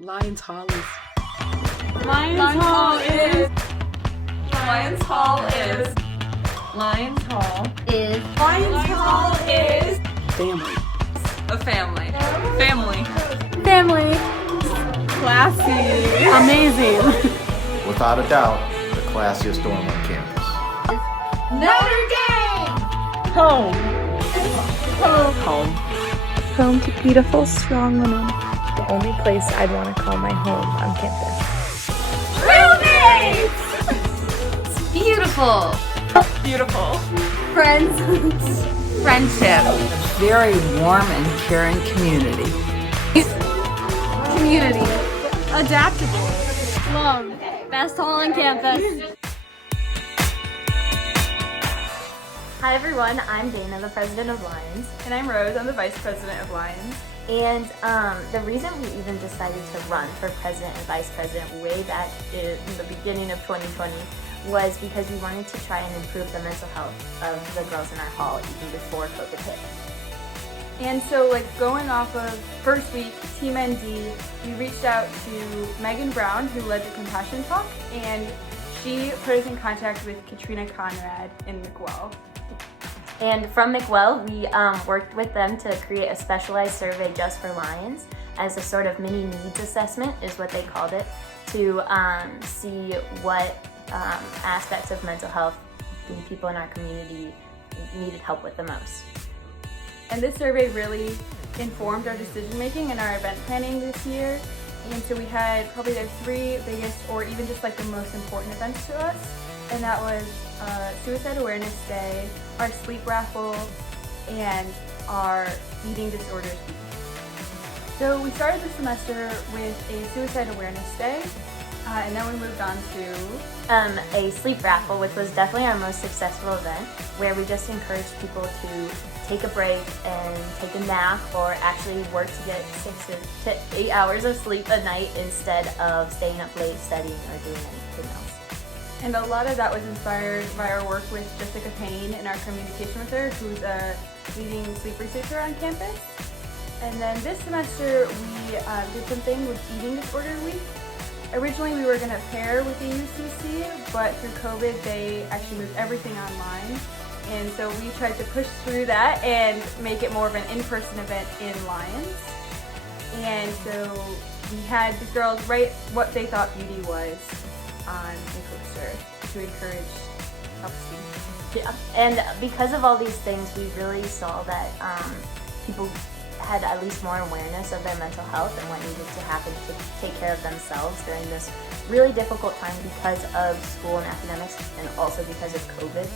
Lyons Hall is. Lyons Hall is. Lyons Hall is. Lyons Hall Is. Lyons Hall is. Family. A family. Family. Family. Classy. Amazing. Without a doubt, the classiest dorm on campus. Notre Dame! Home. Home. Home to beautiful, strong women. The only place I'd want to call my home on campus. Roommates! It's beautiful. Beautiful. Friends. Friendship. Very warm and caring community. Community. Adaptable. Love. Best hall on campus. Hi everyone, I'm Dana, the president of Lyons. And I'm Rose, I'm the vice president of Lyons. And the reason we even decided to run for president and vice president way back in the beginning of 2020 was because we wanted to try and improve the mental health of the girls in our hall even before COVID hit. And so going off of first week, Team ND, we reached out to Megan Brown, who led the Compassion Talk, and she put us in contact with Katrina Conrad in McWell. And from McWell, we worked with them to create a specialized survey just for Lyons as a sort of mini needs assessment is what they called it, to see what aspects of mental health the people in our community needed help with the most. And this survey really informed our decision making and our event planning this year. And so we had probably the three biggest, or even just the most important events to us. And that was Suicide Awareness Day, our sleep raffle, and our eating disorders week. So we started the semester with a Suicide Awareness Day, and then we moved on to a sleep raffle, which was definitely our most successful event, where we just encouraged people to take a break and take a nap or actually work to get 6 to 8 hours of sleep a night instead of staying up late studying or doing anything else. And a lot of that was inspired by our work with Jessica Payne and our communication with her, who's a leading sleep researcher on campus. And then this semester we did something with Eating Disorder Week. Originally we were going to pair with the UCC, but through COVID they actually moved everything online. And so we tried to push through that and make it more of an in-person event in Lyons. And so we had the girls write what they thought beauty was on a poster to encourage self-esteem. Yeah, and because of all these things, we really saw that people had at least more awareness of their mental health and what needed to happen to take care of themselves during this really difficult time because of school and academics and also because of COVID.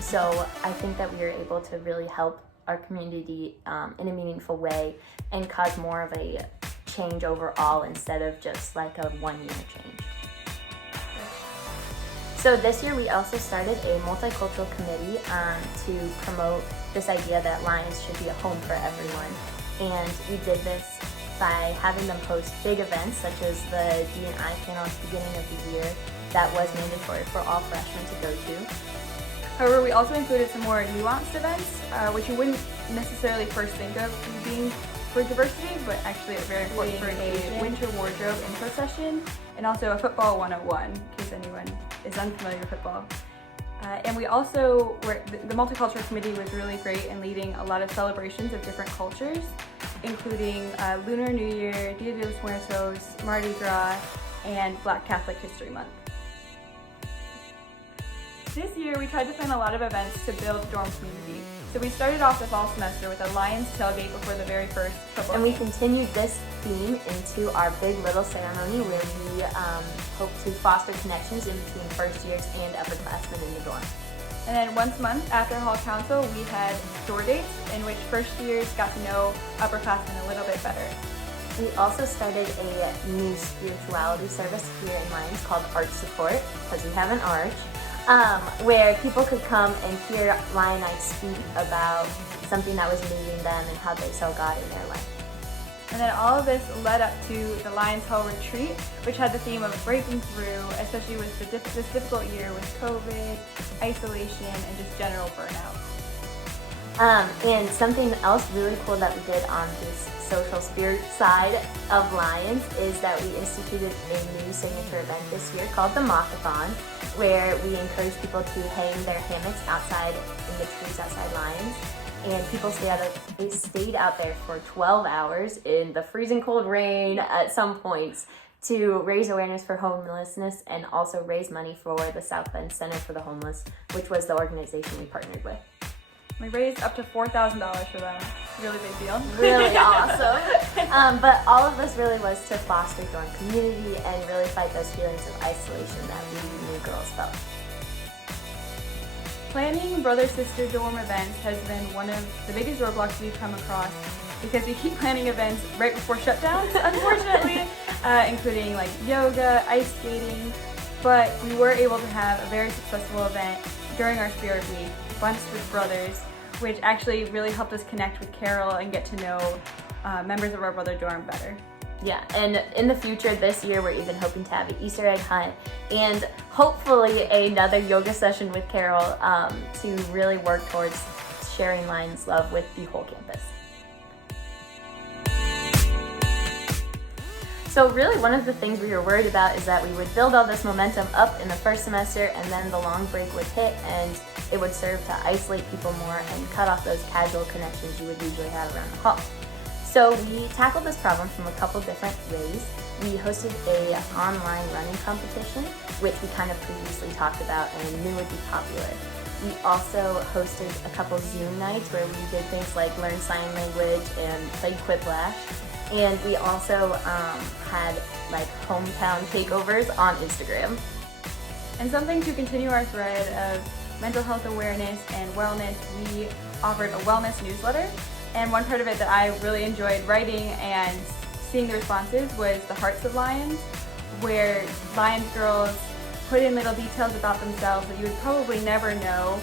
So I think that we were able to really help our community in a meaningful way and cause more of a change overall instead of just a one-year change. So this year we also started a multicultural committee to promote this idea that Lyons should be a home for everyone. And we did this by having them host big events such as the D&I panel at the beginning of the year that was mandatory for all freshmen to go to. However, we also included some more nuanced events, which you wouldn't necessarily first think of being for diversity, but actually are very important for a winter wardrobe intro session, and also a football 101, in case anyone is unfamiliar with football. And we also, the Multicultural Committee was really great in leading a lot of celebrations of different cultures, including Lunar New Year, Dia de los Muertos, Mardi Gras, and Black Catholic History Month. This year, we tried to plan a lot of events to build dorm community. So we started off the fall semester with a Lyons tailgate before the very first football And we game. continued this theme into our Big Little ceremony where we hope to foster connections in between first years and upperclassmen in the dorm. And then once a month after Hall Council, we had tour dates in which first years got to know upperclassmen a little bit better. We also started a new spirituality service here in Lyons called Arch Support, because we have an arch. Where people could come and hear Lyonites speak about something that was moving them and how they saw God in their life. And then all of this led up to the Lyons Hall Retreat, which had the theme of breaking through, especially with this difficult year with COVID, isolation, and just general burnout. And something else really cool that we did on this social spirit side of Lyons is that we instituted a new signature event this year called the Mock-a-thon, where we encourage people to hang their hammocks outside in the trees outside Lyons. And people stayed out there for 12 hours in the freezing cold rain at some points to raise awareness for homelessness and also raise money for the South Bend Center for the Homeless, which was the organization we partnered with. We raised up to $4,000 for them. Really big deal. Really awesome. But all of this really was to foster dorm community and really fight those feelings of isolation that we new girls felt. Planning brother-sister dorm events has been one of the biggest roadblocks we've come across because we keep planning events right before shutdowns, unfortunately, including like yoga, ice skating, but we were able to have a very successful event during our Spirit Week, Bunched with Brothers, which actually really helped us connect with Carol and get to know members of our brother dorm better. Yeah, and in the future this year we're even hoping to have an Easter egg hunt and hopefully another yoga session with Carol to really work towards sharing Lyons' love with the whole campus. So really one of the things we were worried about is that we would build all this momentum up in the first semester and then the long break would hit and it would serve to isolate people more and cut off those casual connections you would usually have around the hall. So we tackled this problem from a couple different ways. We hosted a online running competition, which we kind of previously talked about and knew would be popular. We also hosted a couple Zoom nights where we did things like learn sign language and played Quiplash. And we also had like hometown takeovers on Instagram. And something to continue our thread of mental health awareness and wellness, we offered a wellness newsletter. And one part of it that I really enjoyed writing and seeing the responses was the Hearts of Lyons, where Lyons girls put in little details about themselves that you would probably never know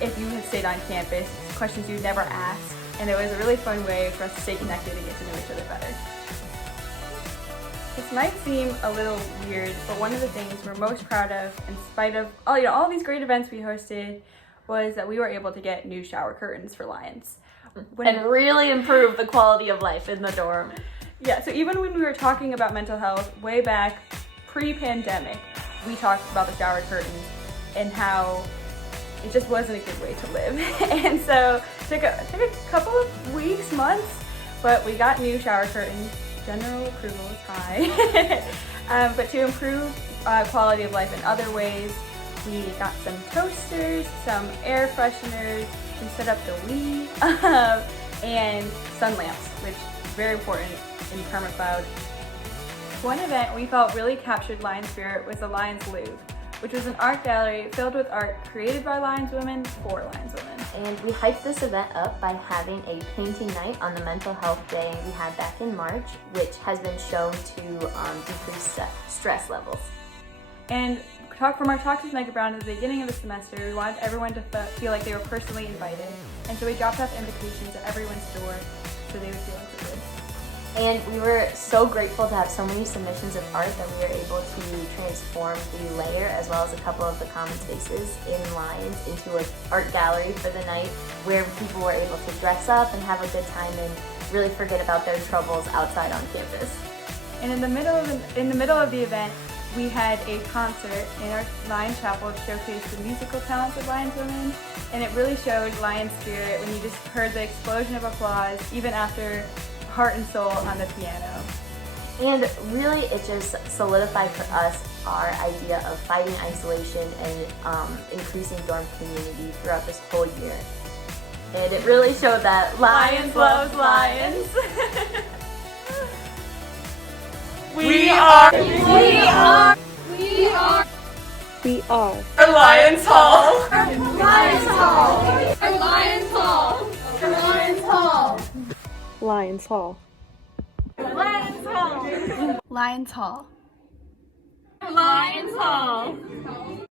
if you had stayed on campus, questions you'd never asked. And it was a really fun way for us to stay connected and get to know each other better. This might seem a little weird, but one of the things we're most proud of, in spite of all these great events we hosted, was that we were able to get new shower curtains for Lyons. And really improve the quality of life in the dorm. Yeah, so even when we were talking about mental health way back pre-pandemic, we talked about the shower curtains and how it just wasn't a good way to live. And so it took a couple of weeks, months, but we got new shower curtains. General approval is high. But to improve quality of life in other ways, we got some toasters, some air fresheners, we set up the Wii, and sun lamps, which is very important in Permacloud. One event we felt really captured Lyons spirit was the Lyons Louvre, which was an art gallery filled with art created by Lyons women for Lyons women. And we hyped this event up by having a painting night on the mental health day we had back in March, which has been shown to decrease stress levels. And from our talks with Megan Brown at the beginning of the semester, we wanted everyone to feel like they were personally invited. And so we dropped off invitations at everyone's door so they would feel included. And we were so grateful to have so many submissions of art that we were able to transform the layer as well as a couple of the common spaces in Lyons into an art gallery for the night where people were able to dress up and have a good time and really forget about their troubles outside on campus. And in the middle of the event, we had a concert in our Lyons Chapel to showcase the musical talents of Lyons women, and it really showed Lyons spirit when you just heard the explosion of applause, even after heart and soul on the piano. And really it just solidified for us our idea of fighting isolation and increasing dorm community throughout this whole year. And it really showed that Lyons loves Lyons. We are Lyons Hall. Lyons Hall. Lyons Hall. Lyons Hall. Lyons Hall. Lyons Hall. Lyons Hall.